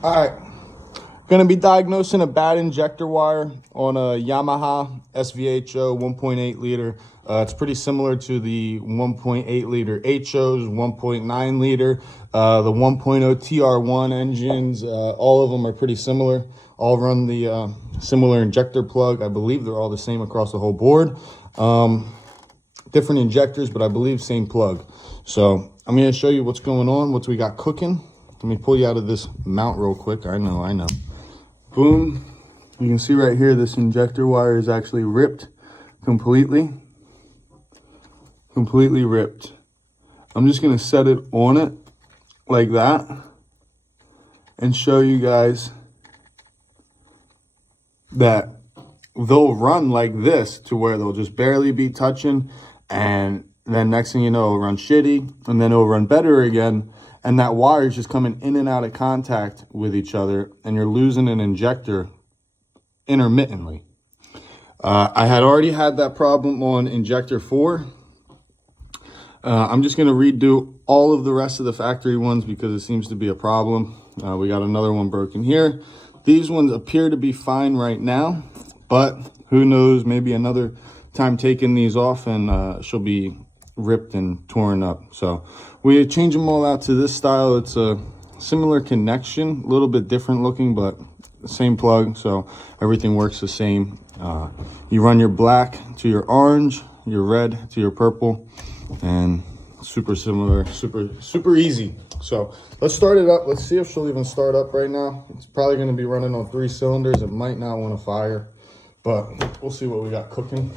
All right, going to be diagnosing a bad injector wire on a Yamaha svho 1.8 liter. It's pretty similar to the 1.8 liter HOs, 1.9 liter, the 1.0 TR1 engines. All of them are pretty similar. All run the similar injector plug. I believe they're all the same across the whole board. Different injectors, but I believe same plug. So I'm going to show you what's going on, what we got cooking. Let me pull you out of this mount real quick. I know. Boom. You can see right here, this injector wire is actually ripped completely ripped. I'm just going to set it on it like that and show you guys that they'll run like this to where they'll just barely be touching, and then next thing you know, it'll run shitty, and then it'll run better again. And that wire is just coming in and out of contact with each other, and you're losing an injector intermittently. I had already had that problem on injector 4. I'm just going to redo all of the rest of the factory ones because it seems to be a problem. We got another one broken here. These ones appear to be fine right now, but who knows, maybe another time taking these off and she'll be ripped and torn up. So we change them all out to this style. It's a similar connection, a little bit different looking, but the same plug, so everything works the same. You run your black to your orange, your red to your purple, and super similar, super easy. So let's start it up. Let's see if she'll even start up right now. It's probably going to be running on 3 cylinders. It might not want to fire, but we'll see what we got cooking.